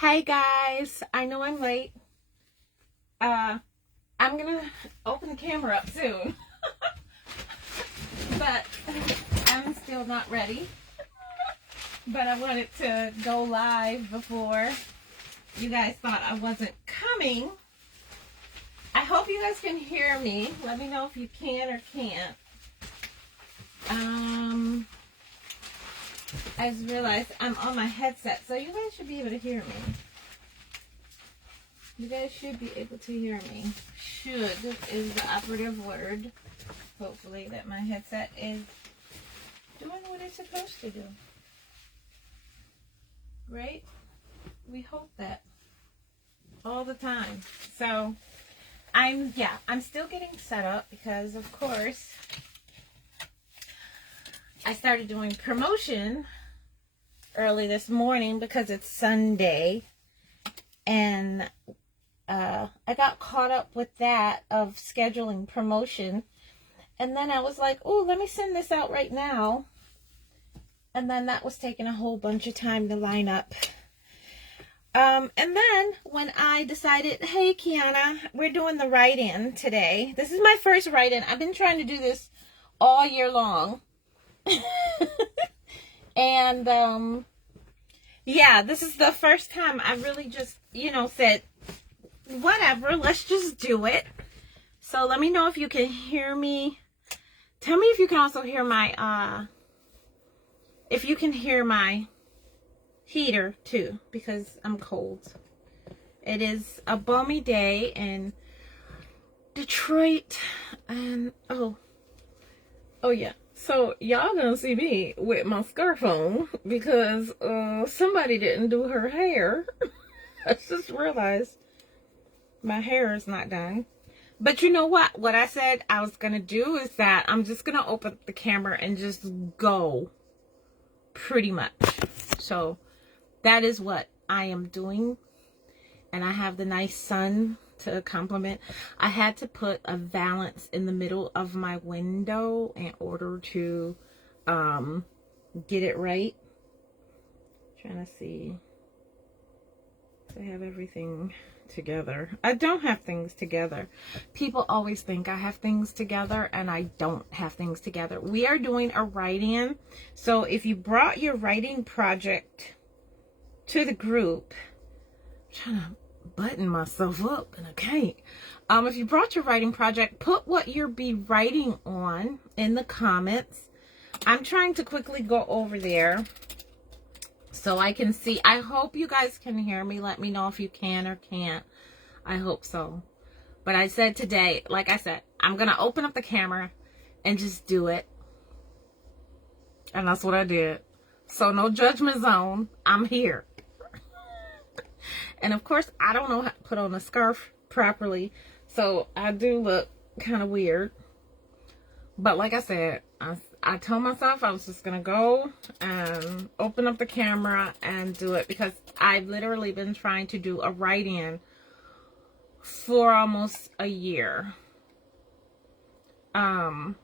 Hey guys, I know I'm late. I'm gonna open the camera up soon, but I'm still not ready. But I wanted to go live before you guys thought I wasn't coming. I hope you guys can hear me. Let me know if you can or can't. I just realized I'm on my headset, so you guys should be able to hear me. You guys should be able to hear me. Should is the operative word. Hopefully that my headset is doing what it's supposed to do. Right? We hope that all the time. So I'm still getting set up because of course I started doing promotion early this morning because it's Sunday, and I got caught up with that of scheduling promotion, and then I was like, oh, let me send this out right now, and then that was taking a whole bunch of time to line up. And then when I decided, hey Kiana, we're doing the write-in today. This is my first write-in. I've been trying to do this all year long. And yeah, this is the first time I really just, said, whatever, let's just do it. So let me know if you can hear me. Tell me if you can also hear my heater too, because I'm cold. It is a balmy day in Detroit, and oh yeah. So y'all gonna see me with my scarf on because somebody didn't do her hair. I just realized my hair is not done. But you know what? What I said I was gonna do is that I'm just gonna open the camera and just go, pretty much. So that is what I am doing, and I have the nice sun to compliment. I had to put a valance in the middle of my window in order to get it right. Trying to see if I have everything together. I don't have things together. People always think I have things together, and I don't have things together. We are doing a write-in, so if you brought your writing project to the group, I'm trying to button myself up and I can't. If you brought your writing project, put what you'll be writing on in the comments. I'm trying to quickly go over there so I can see. I hope you guys can hear me. Let me know if you can or can't. I hope so. But I said today, like I said, I'm gonna open up the camera and just do it, and that's what I did. So no judgment zone. I'm here. And of course, I don't know how to put on a scarf properly, so I do look kind of weird. But like I said, I told myself I was just going to go and open up the camera and do it, because I've literally been trying to do a write-in for almost a year. And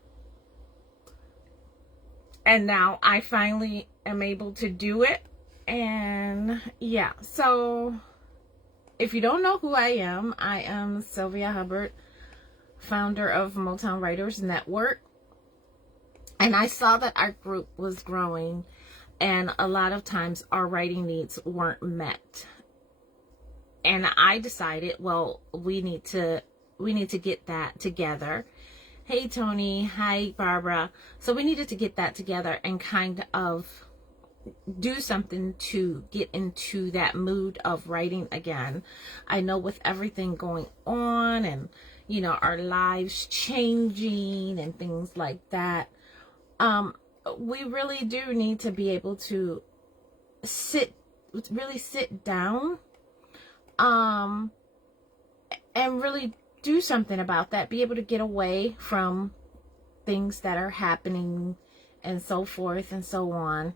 now I finally am able to do it. And yeah, so if you don't know who I am Sylvia Hubbard, founder of Motown Writers Network. And I saw that our group was growing, and a lot of times our writing needs weren't met. And I decided, well, we need to get that together. Hey Tony, hi Barbara. So we needed to get that together and kind of do something to get into that mood of writing again. I know with everything going on, and our lives changing and things like that, we really do need to be able to really sit down and really do something about that, be able to get away from things that are happening and so forth and so on,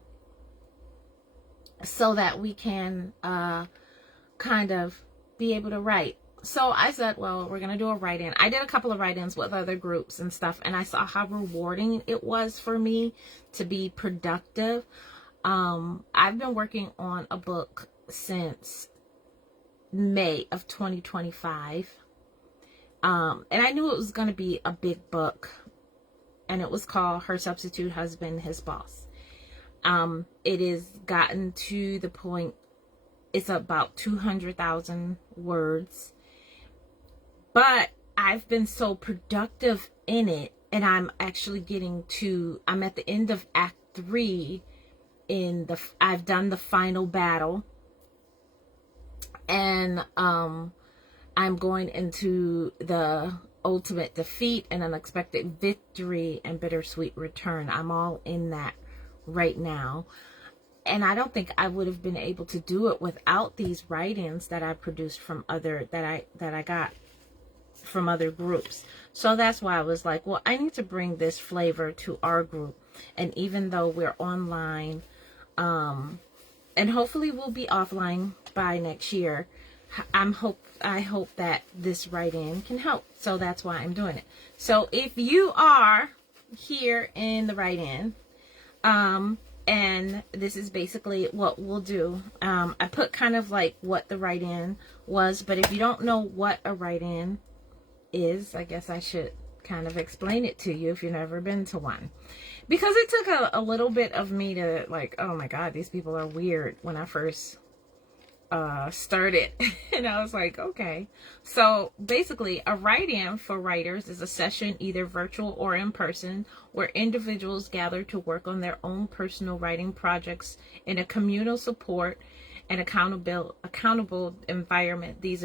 so that we can kind of be able to write. So I said, well, we're going to do a write-in. I did a couple of write-ins with other groups and stuff, and I saw how rewarding it was for me to be productive. I've been working on a book since May of 2025. And I knew it was going to be a big book, and it was called Her Substitute Husband, His Boss. It has gotten to the point, it's about 200,000 words, but I've been so productive in it, and I'm actually I'm at the end of Act 3 I've done the final battle, and I'm going into the ultimate defeat and unexpected victory and bittersweet return. I'm all in that right now. And I don't think I would have been able to do it without these write-ins that I produced from that I got from other groups. So that's why I was like, well, I need to bring this flavor to our group. And even though we're online, and hopefully we'll be offline by next year, I hope that this write-in can help. So that's why I'm doing it. So if you are here in the write-in, and this is basically what we'll do. I put kind of like what the write-in was, but if you don't know what a write-in is, I guess I should kind of explain it to you if you've never been to one. Because it took a little bit of me to like, oh my God, these people are weird when I first started. And I was like, okay. So basically, a write-in for writers is a session, either virtual or in person, where individuals gather to work on their own personal writing projects in a communal support and accountable environment. These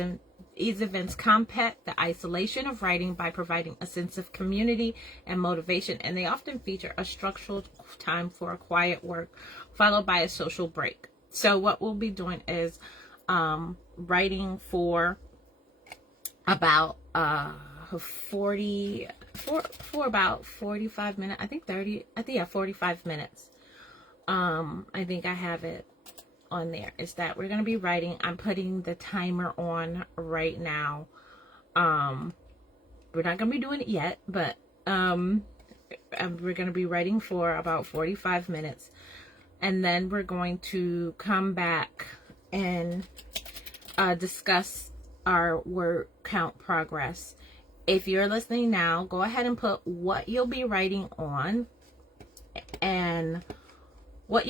events combat the isolation of writing by providing a sense of community and motivation, and they often feature a structured time for a quiet work followed by a social break. So what we'll be doing is writing for about 45 minutes. I think 45 minutes. I think I have it on there. Is that we're going to be writing. I'm putting the timer on right now. We're not going to be doing it yet, but we're going to be writing for about 45 minutes. And then we're going to come back and discuss our word count progress. If you're listening now, go ahead and put what you'll be writing on and what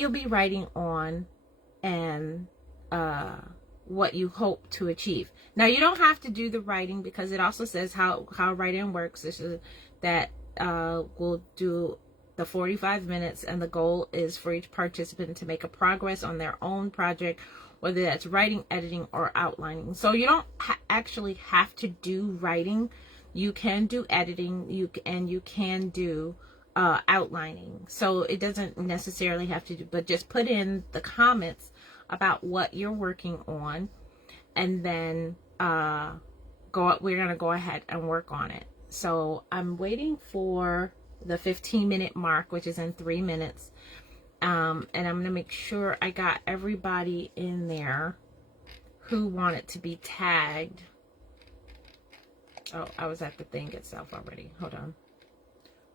you hope to achieve. Now, you don't have to do the writing because it also says how writing works. This is that we'll do the 45 minutes, and the goal is for each participant to make a progress on their own project, whether that's writing, editing, or outlining. So you don't actually have to do writing. You can do editing, you can do outlining. So it doesn't necessarily have to do, but just put in the comments about what you're working on, and then we're gonna go ahead and work on it. So I'm waiting for the 15-minute mark, which is in 3 minutes. And I'm going to make sure I got everybody in there who wanted to be tagged. Oh, I was at the thing itself already. Hold on.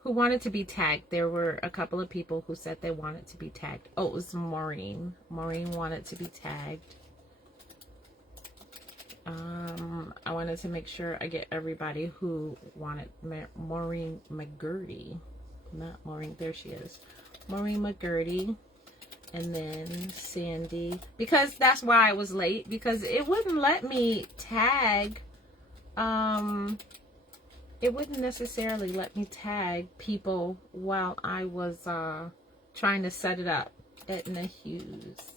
Who wanted to be tagged. There were a couple of people who said they wanted to be tagged. Oh, it was Maureen. Maureen wanted to be tagged. I wanted to make sure I get everybody who wanted Maureen McGurdy. Not Maureen. There she is. Maureen McGurdy. And then Sandy. Because that's why I was late. Because it wouldn't let me tag. It wouldn't necessarily let me tag people while I was trying to set it up. Edna Hughes.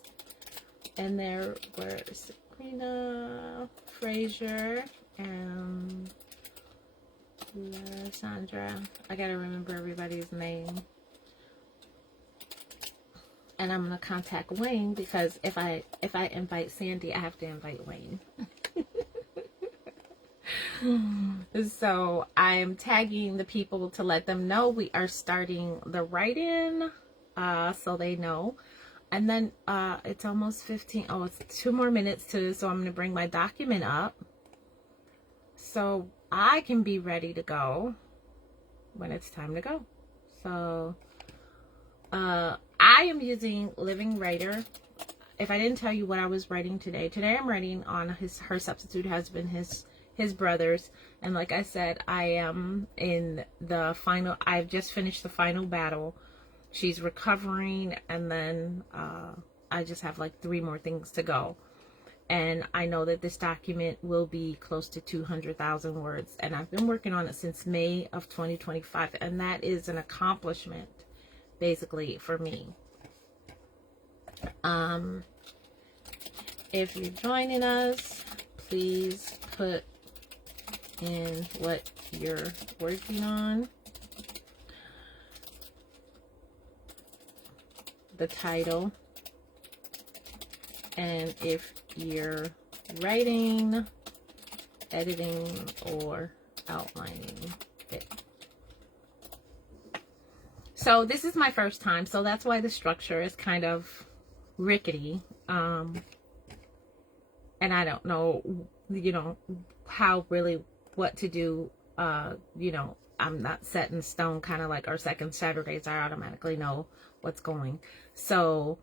And there were Sabrina Fraser and Sandra. I gotta remember everybody's name. And I'm gonna contact Wayne, because if I invite Sandy, I have to invite Wayne. So I'm tagging the people to let them know we are starting the write-in, so they know. And then it's almost 15. Oh, it's 2 more minutes so I'm going to bring my document up so I can be ready to go when it's time to go. So I am using Living Writer. if I didn't tell you what I was writing today, I'm writing on her substitute husband, his brothers. And like I said, I am in the final, I've just finished the final battle. She's recovering, and then I just have like 3 more things to go. And I know that this document will be close to 200,000 words. And I've been working on it since May of 2025. And that is an accomplishment, basically, for me. If you're joining us, please put in what you're working on, the title, and if you're writing, editing, or outlining it. So this is my first time, so that's why the structure is kind of rickety. And I don't know, you know, how really what to do. You know, I'm not set in stone, kind of like our second Saturdays. I automatically know what's going. So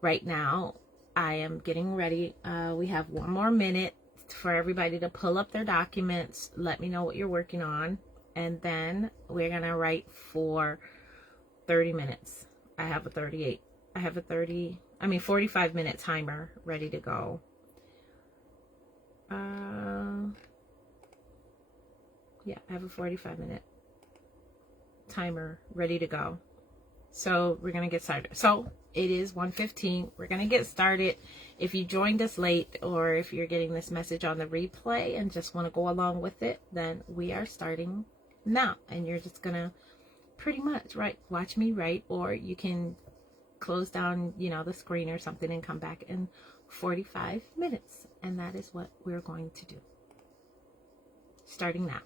right now I am getting ready. We have 1 more minute for everybody to pull up their documents. Let me know what you're working on. And then we're going to write for 30 minutes. I have a 45-minute timer ready to go. Yeah, I have a 45-minute timer ready to go. So we're going to get started. So it is 1:15. We're going to get started. If you joined us late, or if you're getting this message on the replay and just want to go along with it, then we are starting now. And you're just going to pretty much watch me write, or you can close down, you know, the screen or something and come back in 45 minutes. And that is what we're going to do. Starting now.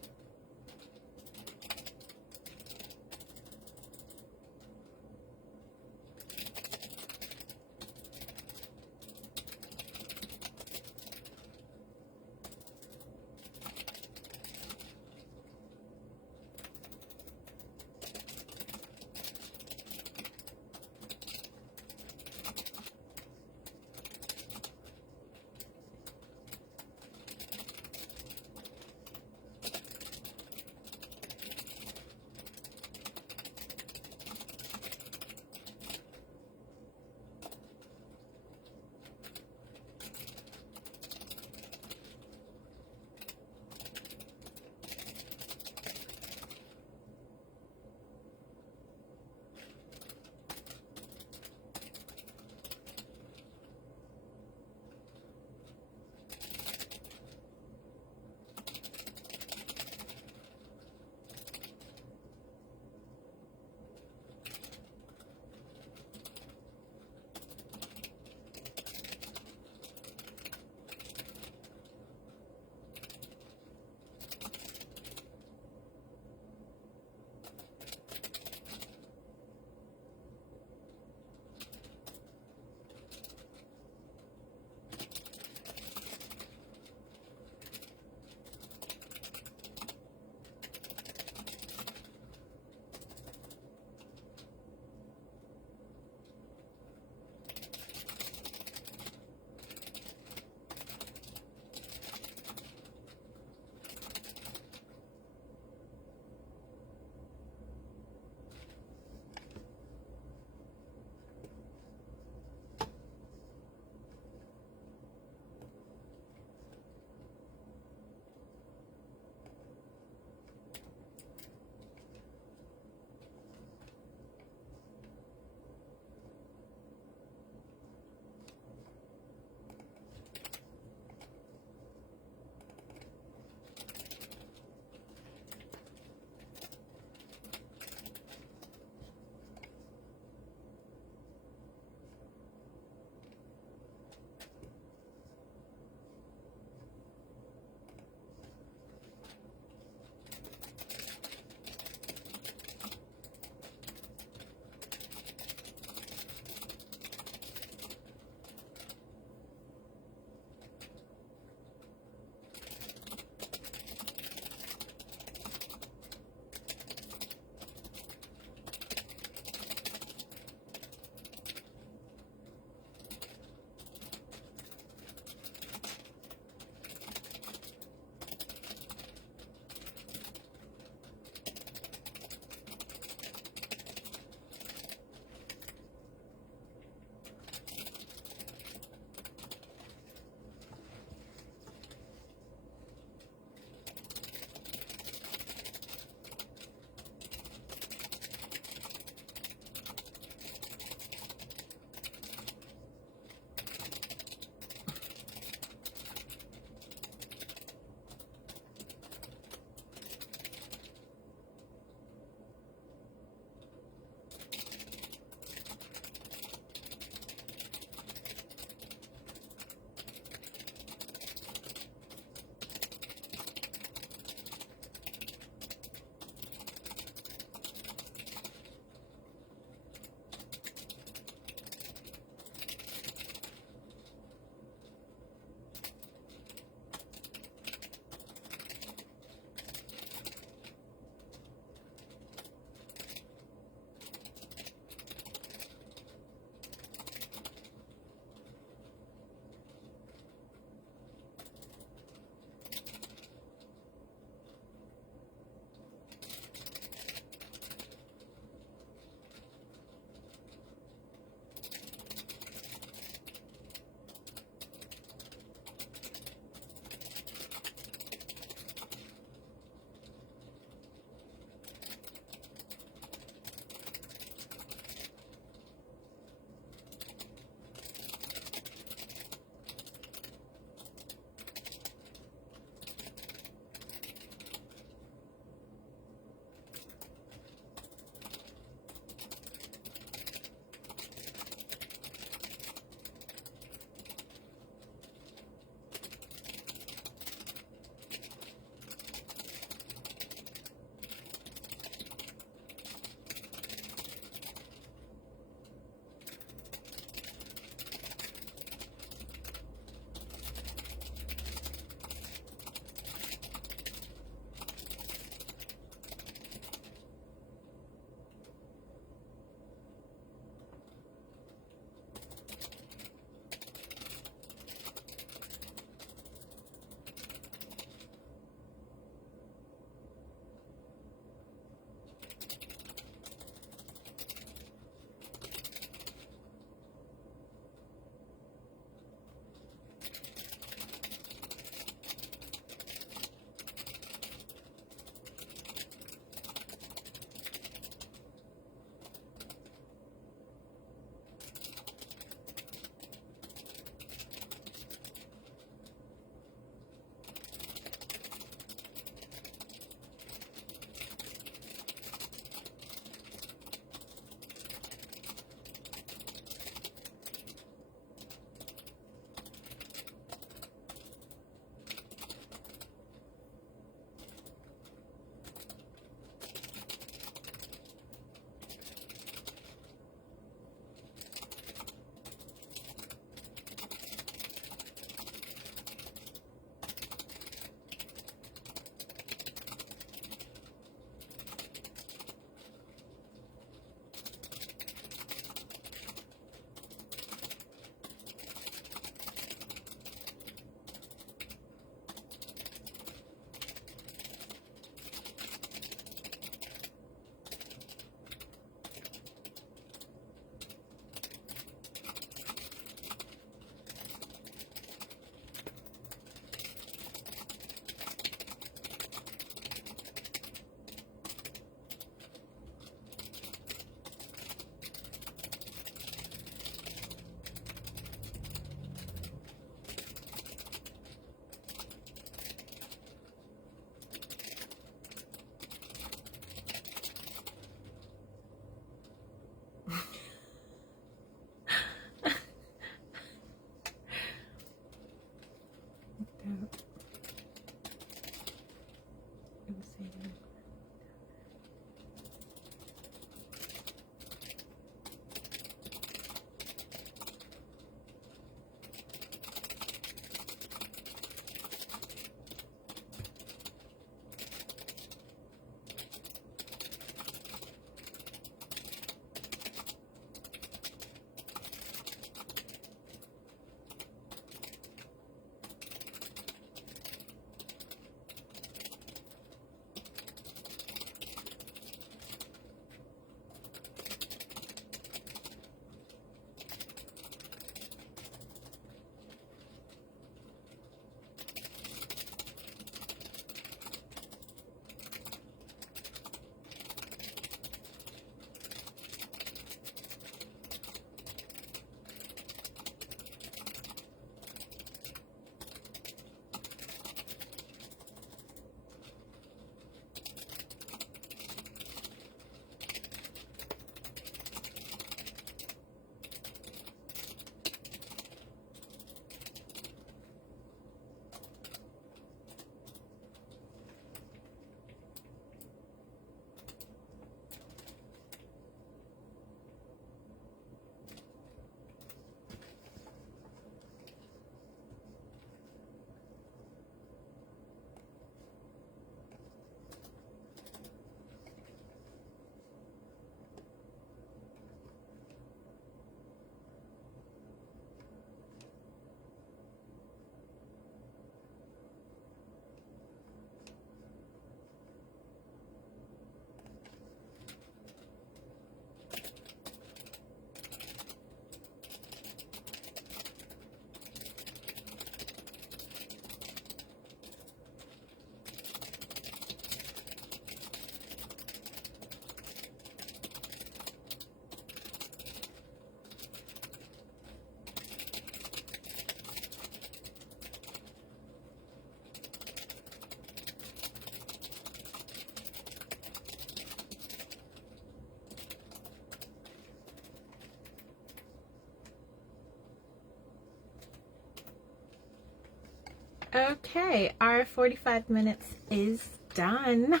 Okay, our 45 minutes is done.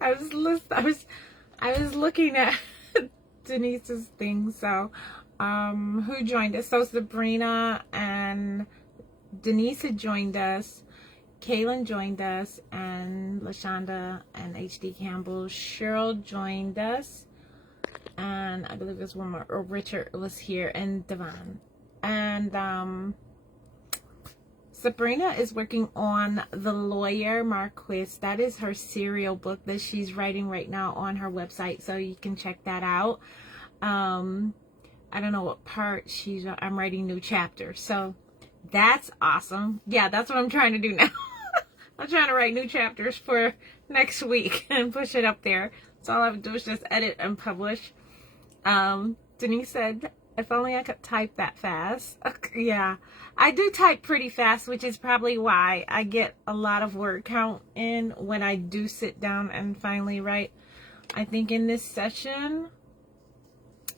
I was looking at Denise's thing. So, who joined us? So Sabrina and Denise had joined us. Kaylin joined us, and LaShonda and HD Campbell. Cheryl joined us, and I believe there's one more. Or Richard was here, and Devon. And Sabrina is working on The Lawyer Marquis. That is her serial book that she's writing right now on her website, so you can check that out. I don't know what part I'm writing new chapters, so that's awesome. Yeah, that's what I'm trying to do now. I'm trying to write new chapters for next week and push it up there. So all I have to do is just edit and publish. Denise said, if only I could type that fast. Yeah, I do type pretty fast, which is probably why I get a lot of word count in when I do sit down and finally write. I think in this session,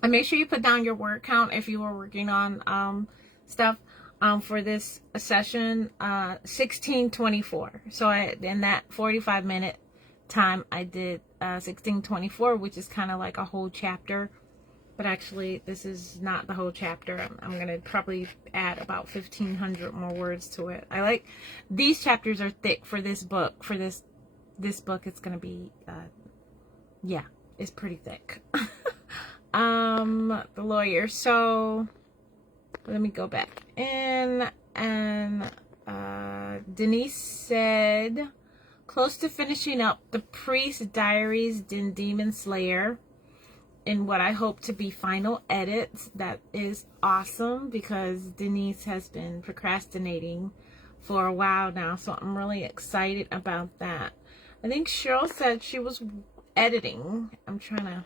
and make sure you put down your word count if you were working on stuff. For this session, 1624. So in that 45 minute time, I did 1624, which is kind of like a whole chapter. But actually, this is not the whole chapter. I'm going to probably add about 1,500 more words to it. I like, these chapters are thick for this book. For this book, it's going to be, yeah, it's pretty thick. The Lawyer. So let me go back in, and Denise said, close to finishing up The Priest Diaries in Demon Slayer in what I hope to be final edits. That is awesome, because Denise has been procrastinating for a while now, so I'm really excited about that. I think Cheryl said she was editing. I'm trying to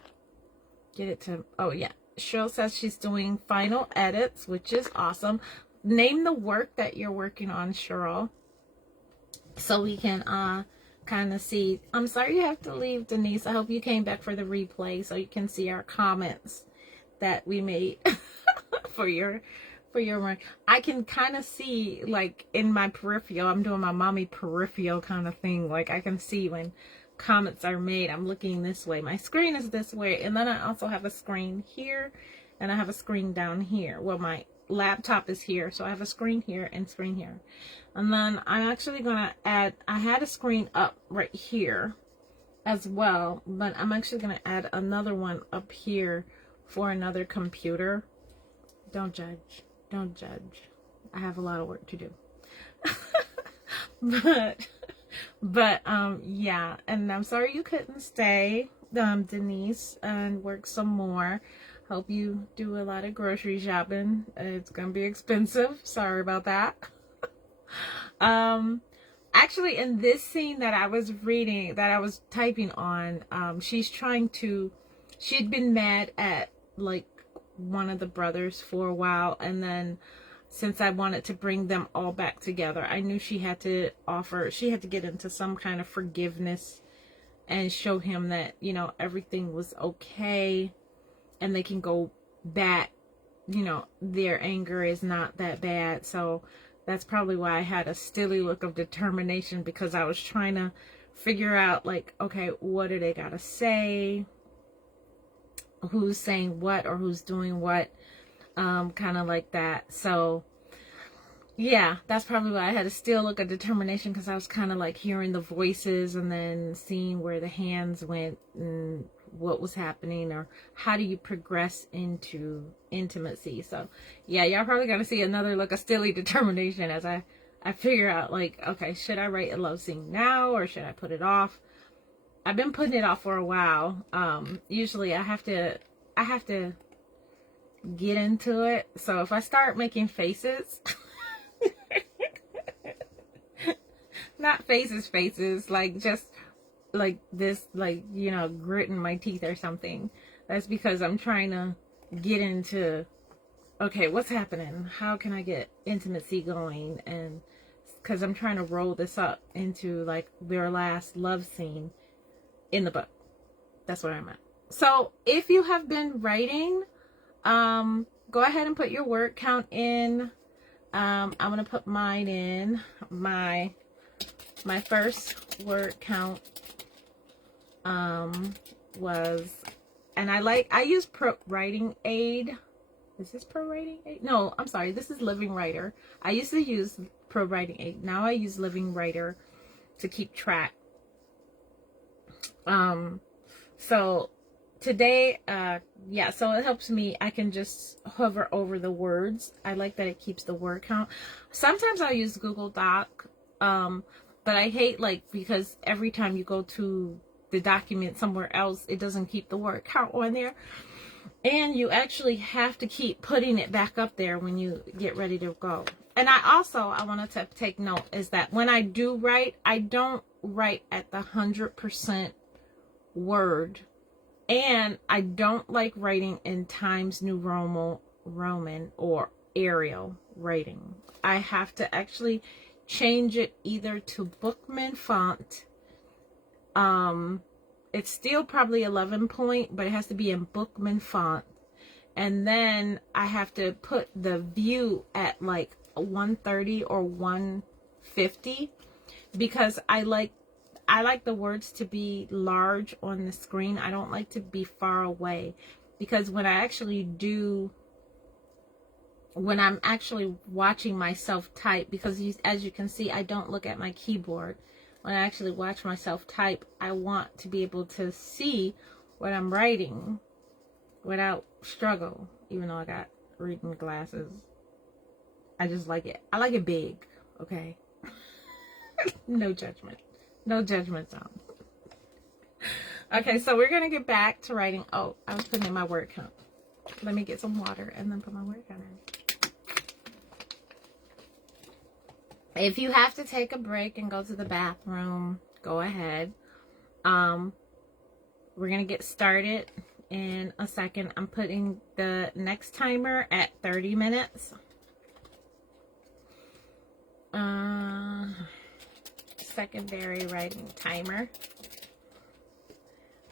get it to, oh yeah. Cheryl says she's doing final edits, which is awesome. Name the work that you're working on, Cheryl, so we can kind of see. I'm sorry you have to leave, Denise. I hope you came back for the replay so you can see our comments that we made for your work. I can kind of see, like, in my peripheral, I'm doing my mommy peripheral kind of thing. Like, I can see when comments are made. I'm looking this way, my screen is this way, and then I also have a screen here, and I have a screen down here. Well, my laptop is here, so I have a screen here and screen here. And then I'm actually gonna add, I had a screen up right here as well, but I'm actually gonna add another one up here for another computer. Don't judge, don't judge. I have a lot of work to do. But yeah, and I'm sorry you couldn't stay, Denise, and work some more. Hope you do a lot of grocery shopping. It's gonna be expensive. Sorry about that. Actually, in this scene that I was reading, that I was typing on, she's trying to, she'd been mad at, like, one of the brothers for a while, and then since I wanted to bring them all back together, I knew she had to get into some kind of forgiveness and show him that, you know, everything was okay and they can go back, you know, their anger is not that bad. So that's probably why I had a stilly look of determination, because I was trying to figure out, like, okay, what do they gotta say? Who's saying what, or who's doing what? Kind of like that. So yeah, that's probably why I had a still look of determination, because I was kind of like hearing the voices and then seeing where the hands went and what was happening, or how do you progress into intimacy. So yeah, y'all probably gonna see another look of stilly determination as I figure out, like, okay, should I write a love scene now or should I put it off? I've been putting it off for a while. Usually I have to get into it. So if I start making faces, not faces, like just like this, like, you know, gritting my teeth or something, that's because I'm trying to get into, okay, what's happening? How can I get intimacy going? And because I'm trying to roll this up into like their last love scene in the book. That's what I'm at. So if you have been writing, go ahead and put your word count in. I'm gonna put mine in. My first word count was, and I use Pro Writing Aid. Is this Pro Writing Aid? No, I'm sorry, this is Living Writer. I used to use Pro Writing Aid. Now I use Living Writer to keep track. So today, yeah, so it helps me. I can just hover over the words. I like that it keeps the word count. Sometimes I'll use Google Doc, but I hate, like, because every time you go to the document somewhere else, it doesn't keep the word count on there. And you actually have to keep putting it back up there when you get ready to go. And I wanted to take note is that when I do write, I don't write at the 100% word. And I don't like writing in Times New Roman or Arial writing. I have to actually change it either to Bookman font. It's still probably 11 point, but it has to be in Bookman font. And then I have to put the view at like 130 or 150 because I like the words to be large on the screen. I don't like to be far away because when I'm actually watching myself type, because as you can see, I don't look at my keyboard. When I actually watch myself type, I want to be able to see what I'm writing without struggle, even though I got reading glasses. I just like it. I like it big, okay? No judgment. No judgment zone. Okay, so we're going to get back to writing. Oh, I was putting in my word count. Let me get some water and then put my word count in. If you have to take a break and go to the bathroom, go ahead. We're going to get started in a second. I'm putting the next timer at 30 minutes. Secondary writing timer.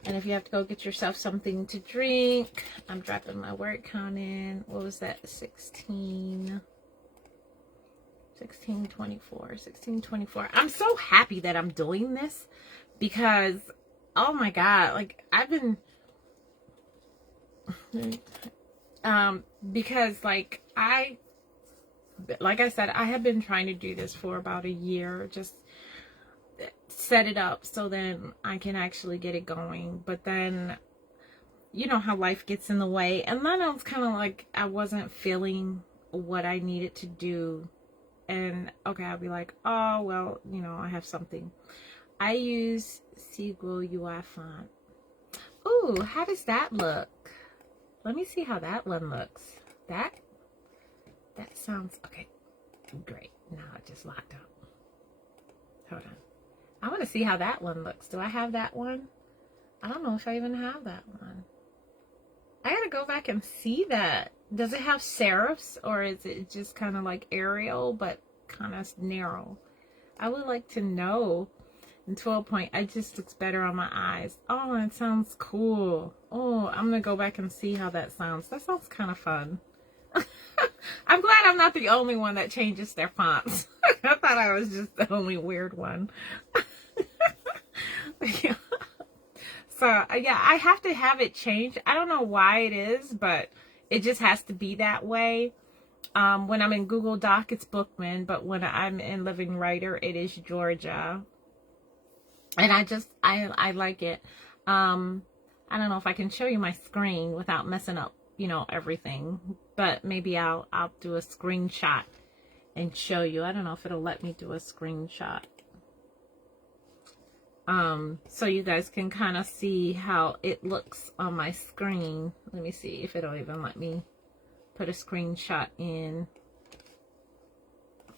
And if you have to go get yourself something to drink, I'm dropping my word count in. What was that? 1624. I'm so happy that I'm doing this because, oh my God, like I've been, because like I said, I have been trying to do this for about a year, just set it up so then I can actually get it going. But then, you know how life gets in the way. And then I was kind of like, I wasn't feeling what I needed to do. And okay, I'll be like, oh, well, you know, I have something. I use Seagull UI font. Ooh, how does that look? Let me see how that one looks. That sounds, okay, great. Now it just locked up. Hold on. I want to see how that one looks. Do I have that one? I don't know if I even have that one. I gotta go back and see that. Does it have serifs or is it just kind of like Arial but kind of narrow? I would like to know. And 12 point, it just looks better on my eyes. Oh, it sounds cool. Oh, I'm gonna go back and see how that sounds. That sounds kind of fun. I'm glad I'm not the only one that changes their fonts. I thought I was just the only weird one. Yeah. So, yeah, I have to have it changed. I don't know why it is, but it just has to be that way. When I'm in Google Doc, it's Bookman, but when I'm in Living Writer, it is Georgia. And I like it. I don't know if I can show you my screen without messing up, you know, everything. But maybe I'll do a screenshot and show you. I don't know if it'll let me do a screenshot. So you guys can kind of see how it looks on my screen. Let me see if it'll even let me put a screenshot in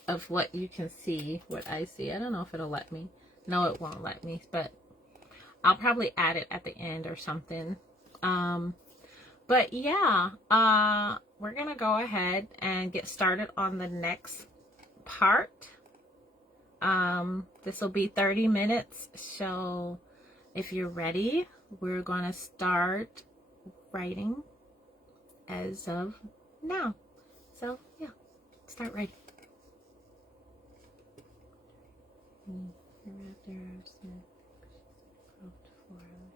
of what you can see, what I see. I don't know if it'll let me. No, it won't let me, but I'll probably add it at the end or something. But yeah, we're gonna go ahead and get started on the next part. This will be 30 minutes, so if you're ready, we're gonna start writing as of now. So yeah, start writing. Right there, I was saying, go to Florida.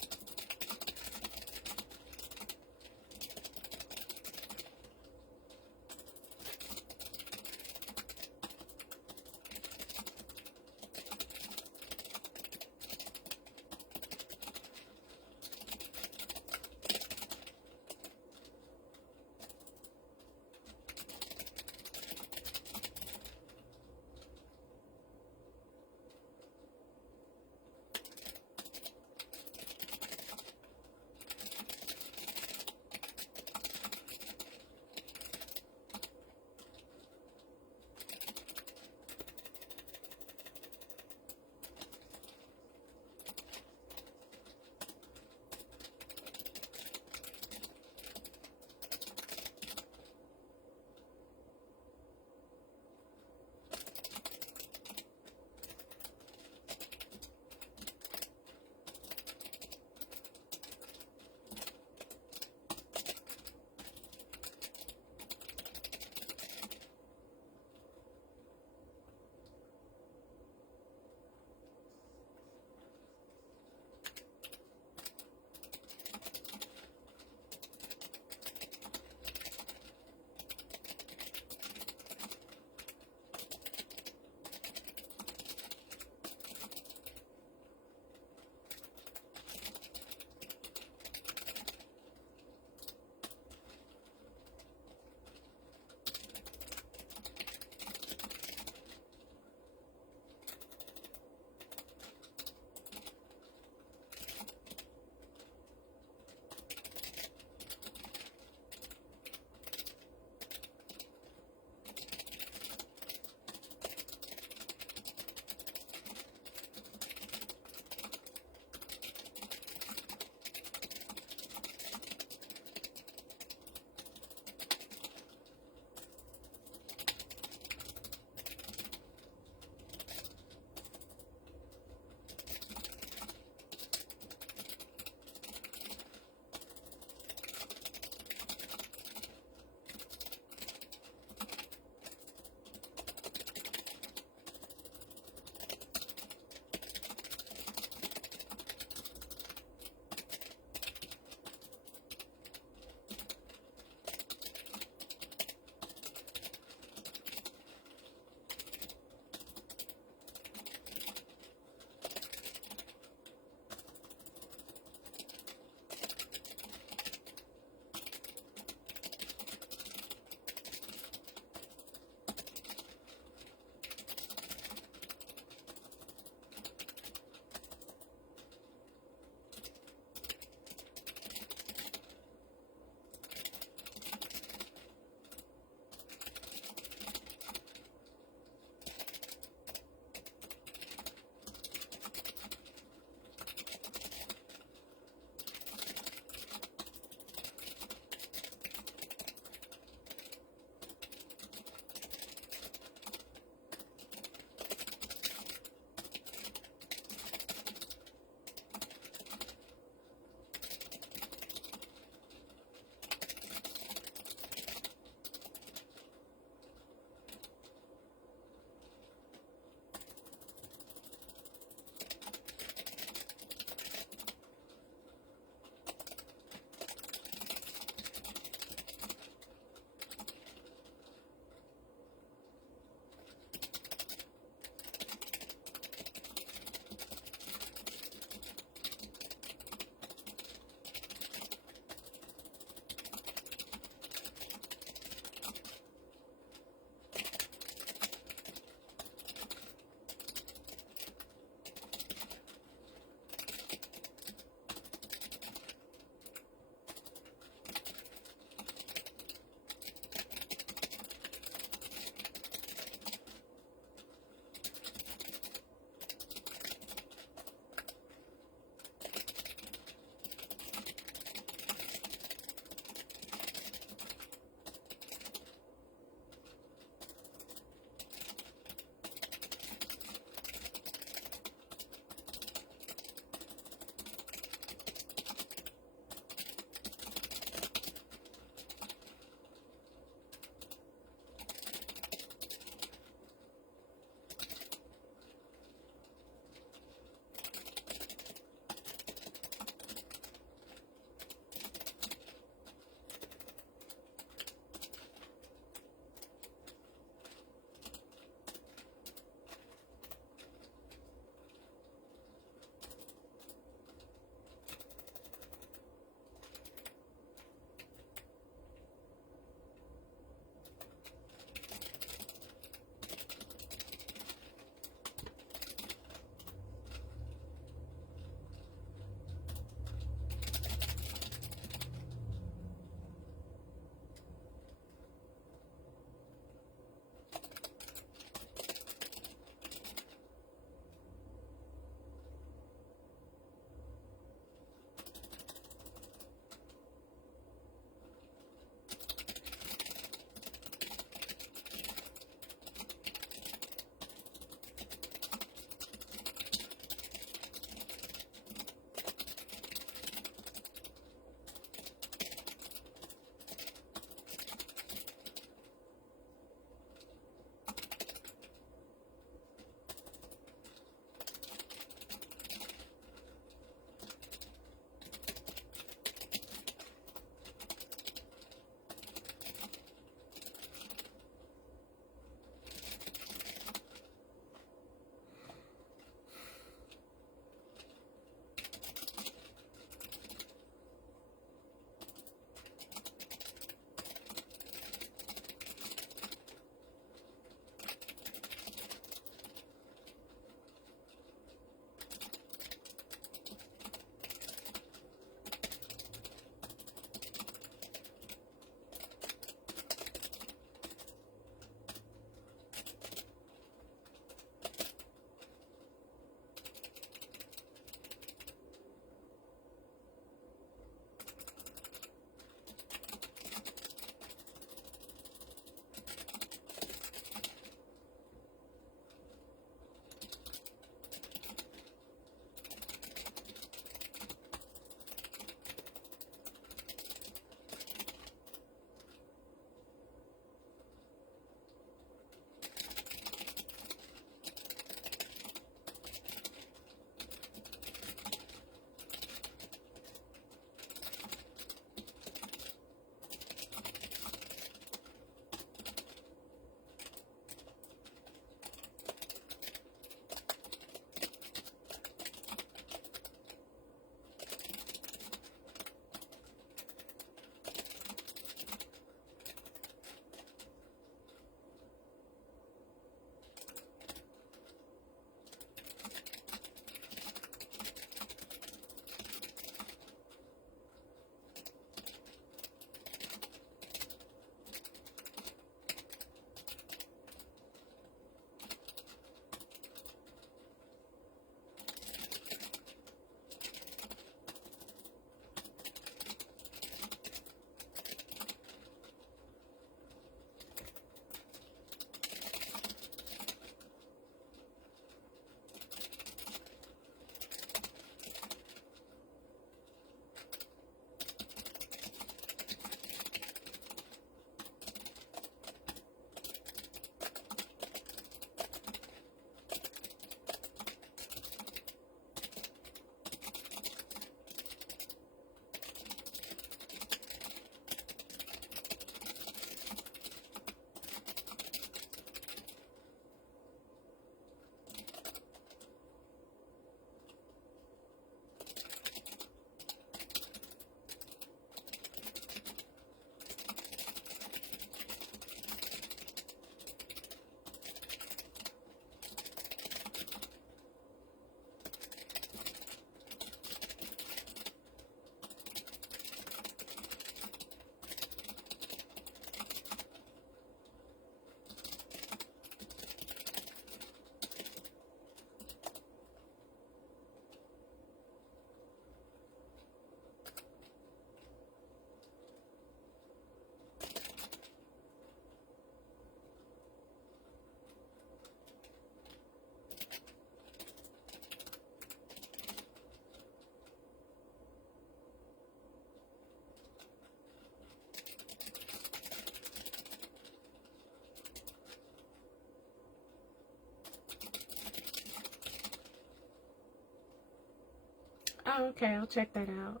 Oh, okay, I'll check that out.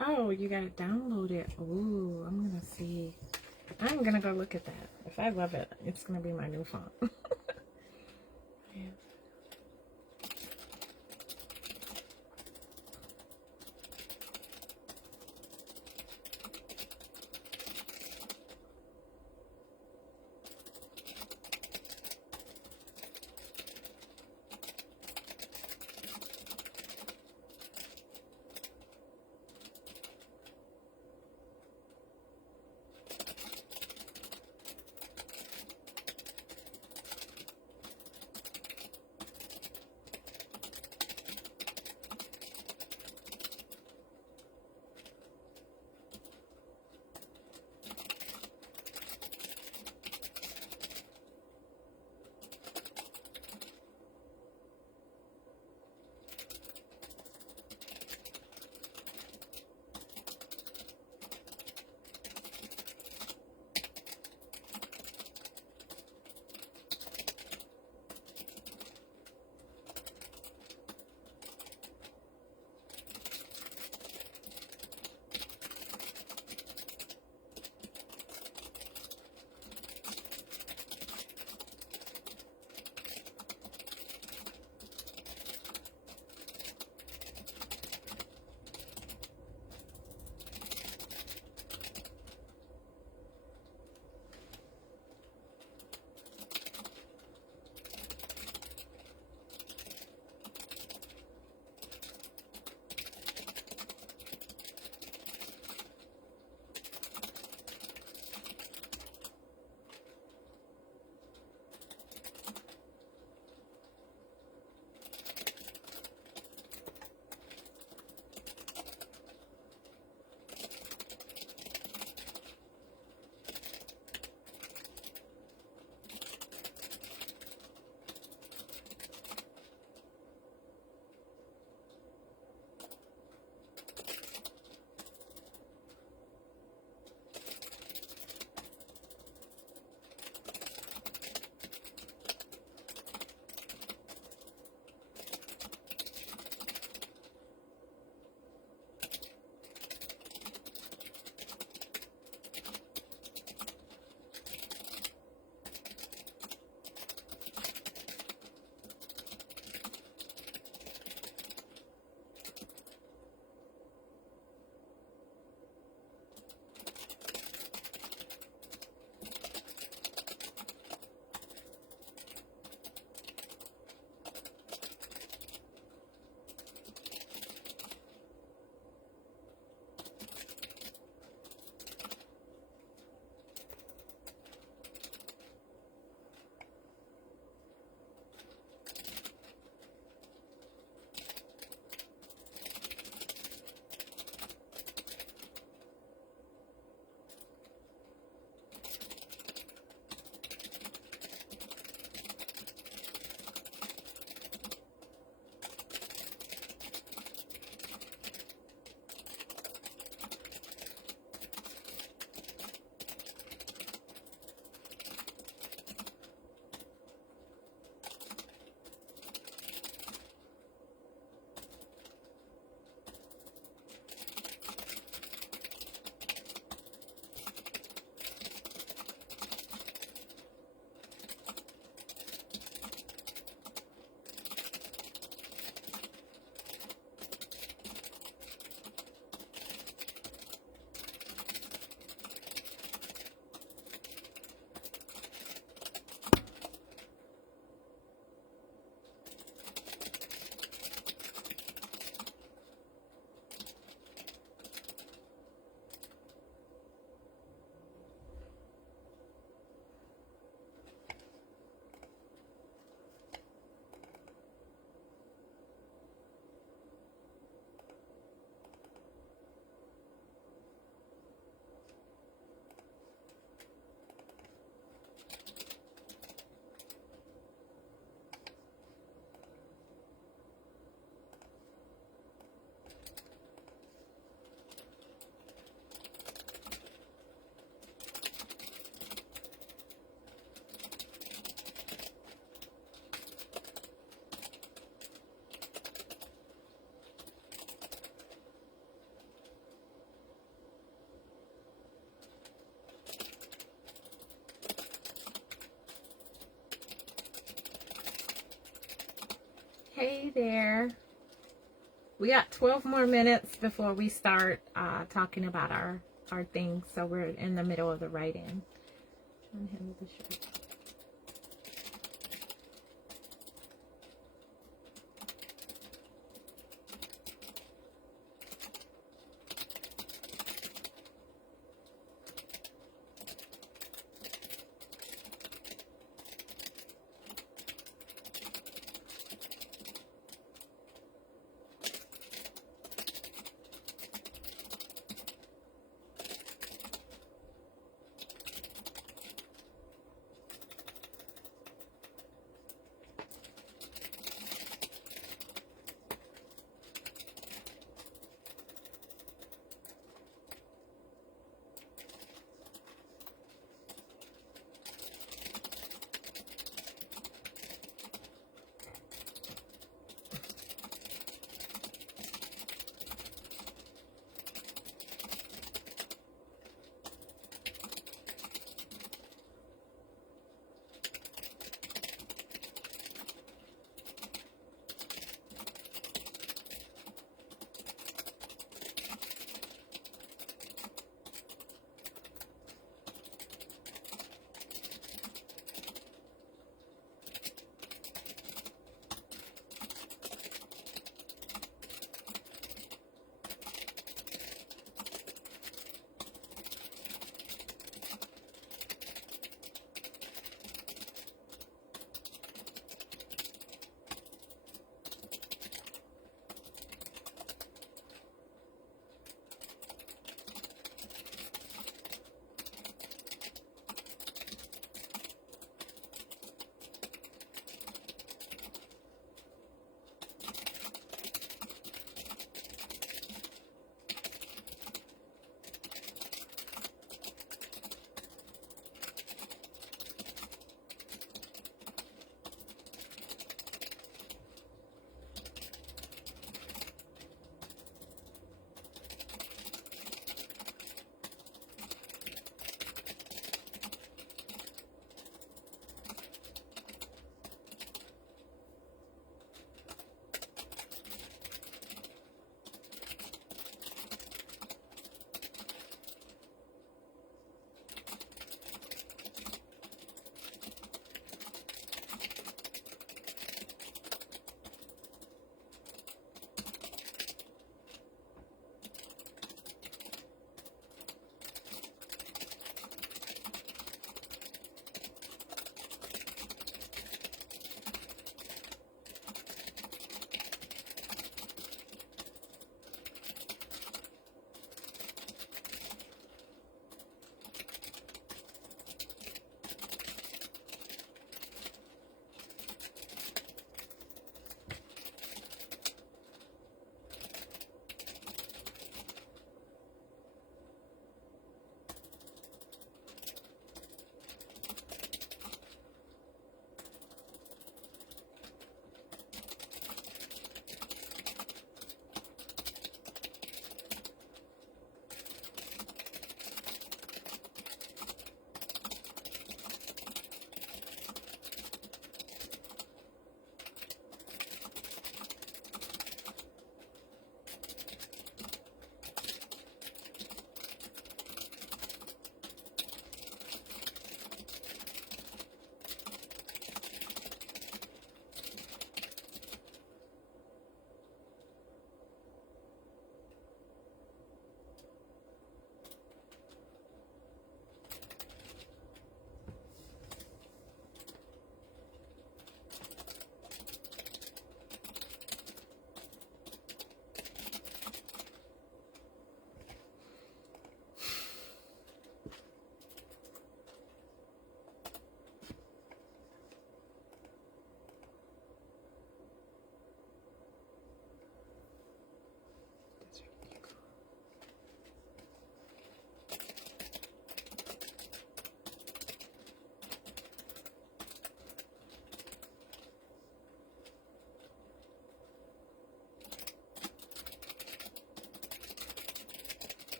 Oh, you gotta download it. Ooh, I'm gonna see. I'm gonna go look at that. If I love it, it's gonna be my new font. Yeah. Hey there. We got 12 more minutes before we start talking about our things. So we're in the middle of the write-in. Unhandle the shirt.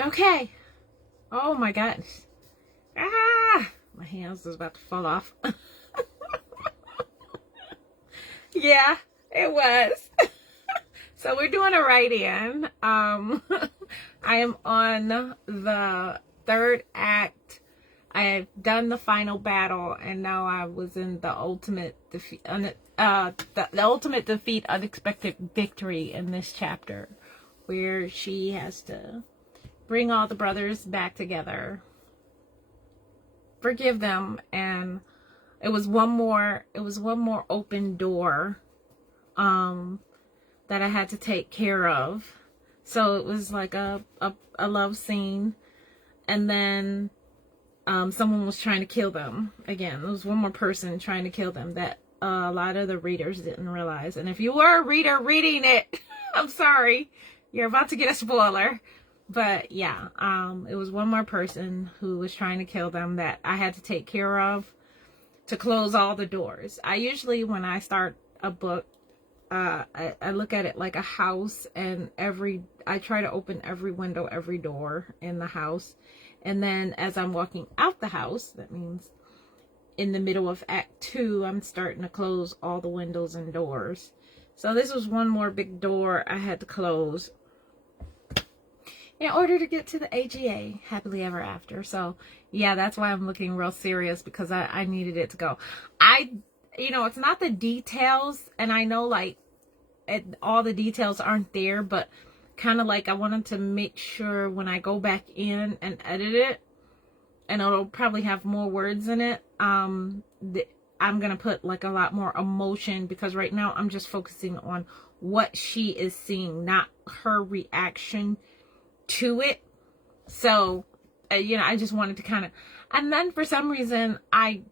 Okay. Oh my gosh. Ah, my hands is about to fall off. Yeah, it was. So we're doing a write-in. I am on the third act. I have done the final battle, and now I was in the ultimate defeat. The ultimate defeat, unexpected victory in this chapter, where she has to bring all the brothers back together, forgive them, and it was one more open door that I had to take care of. So it was like a love scene, and then someone was trying to kill them again. There was one more person trying to kill them that a lot of the readers didn't realize. And if you were a reader reading it, I'm sorry, you're about to get a spoiler. But yeah, it was one more person who was trying to kill them that I had to take care of to close all the doors. I usually, when I start a book, I look at it like a house, and I try to open every window, every door in the house. And then as I'm walking out the house, that means in the middle of Act 2, I'm starting to close all the windows and doors. So this was one more big door I had to close in order to get to the AGA, happily ever after. So yeah, that's why I'm looking real serious, because I needed it to go. It's not the details, and I know like all the details aren't there, but kind of like I wanted to make sure when I go back in and edit it, and it'll probably have more words in it, I'm gonna put like a lot more emotion, because right now I'm just focusing on what she is seeing, not her reaction to it. So I just wanted to kind of, and then for some reason I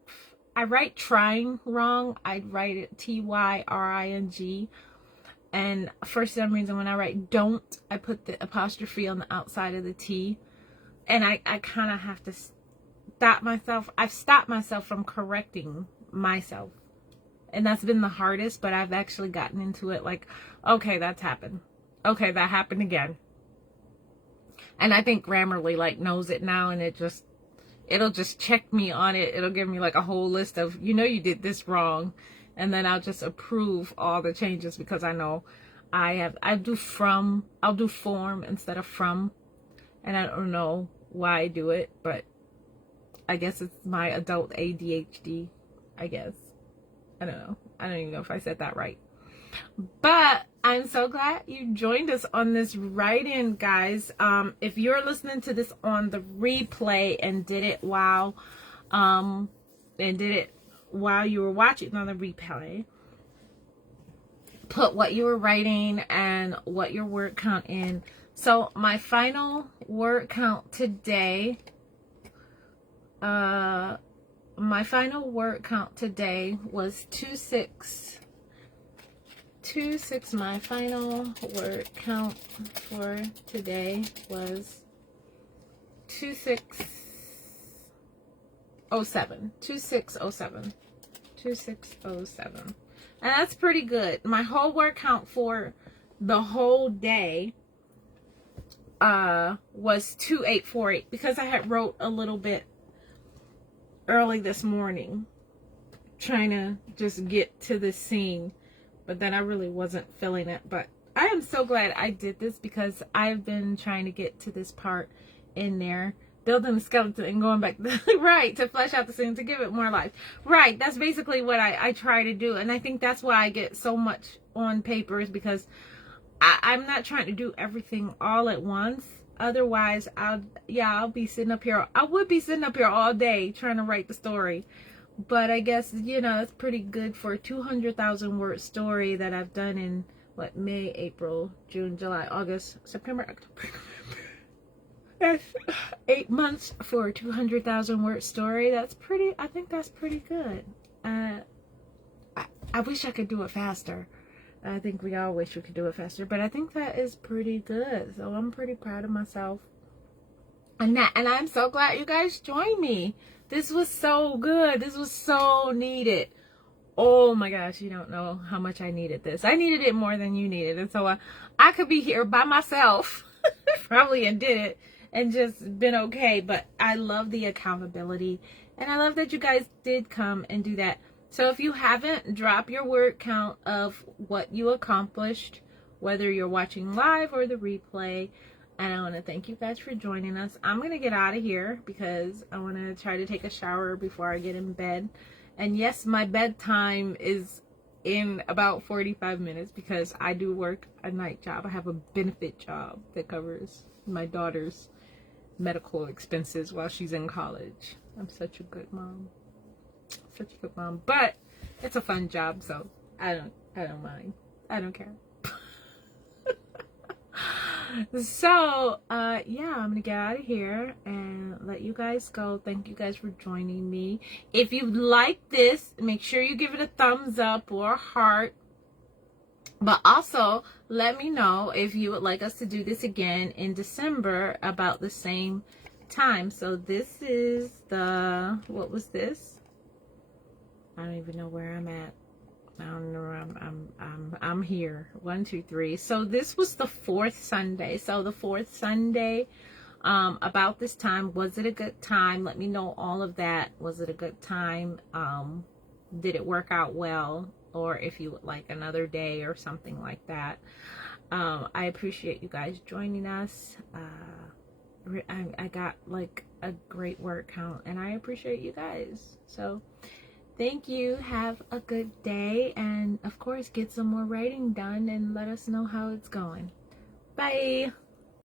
write trying wrong. I'd write it TYRING, and for some reason when I write don't, I put the apostrophe on the outside of the T, and I kind of have to stop myself. I've stopped myself from correcting myself, and that's been the hardest. But I've actually gotten into it, like, okay, that's happened, okay, that happened again. And I think Grammarly like knows it now, and it'll just check me on it. It'll give me like a whole list of, you did this wrong, and then I'll just approve all the changes, because I know I'll do form instead of from, and I don't know why I do it, but I guess it's my adult ADHD, I guess. I don't know. I don't even know if I said that right. But I'm so glad you joined us on this write-in, guys. If you're listening to this on the replay and did it while you were watching on the replay, put what you were writing and what your word count in. So my final word count today, was 26. My final word count for today was 2607. 2607. And that's pretty good. My whole word count for the whole day was 2848, because I had wrote a little bit early this morning trying to just get to the scene, but then I really wasn't feeling it. But I am so glad I did this, because I've been trying to get to this part in there, building the skeleton and going back right, to flesh out the scene, to give it more life. Right, that's basically what I try to do. And I think that's why I get so much on paper, is because I'm not trying to do everything all at once. Otherwise, I'll be sitting up here. I would be sitting up here all day trying to write the story. But I guess, it's pretty good for a 200,000 word story that I've done in, May, April, June, July, August, September, October. That's 8 months for a 200,000 word story. I think that's pretty good. I wish I could do it faster. I think we all wish we could do it faster, but I think that is pretty good. So I'm pretty proud of myself. And I'm so glad you guys joined me. This was so good. This was so needed. Oh my gosh, you don't know how much I needed this. I needed it more than you needed. And so I could be here by myself, probably, and did it. and just been okay. But I love the accountability, and I love that you guys did come and do that. So if you haven't, drop your word count of what you accomplished, whether you're watching live or the replay. And I want to thank you guys for joining us. I'm going to get out of here because I want to try to take a shower before I get in bed. And yes, my bedtime is in about 45 minutes because I do work a night job. I have a benefit job that covers my daughter's medical expenses while she's in college. I'm such a good mom. Such a good mom. But it's a fun job, so I don't mind. I don't care. So yeah, I'm gonna get out of here and let you guys go. Thank you guys for joining me. If you like this, make sure you give it a thumbs up or a heart, but also let me know if you would like us to do this again in December about the same time. So this is the, what was this? I don't even know where I'm at. I don't know. I'm here. 1, 2, 3. So this was the 4th Sunday. So the 4th Sunday, about this time, was it a good time? Let me know all of that. Was it a good time? Did it work out well? Or if you would like another day or something like that. I appreciate you guys joining us. I got like a great word count, and I appreciate you guys. So thank you. Have a good day. And of course, get some more writing done and let us know how it's going. Bye.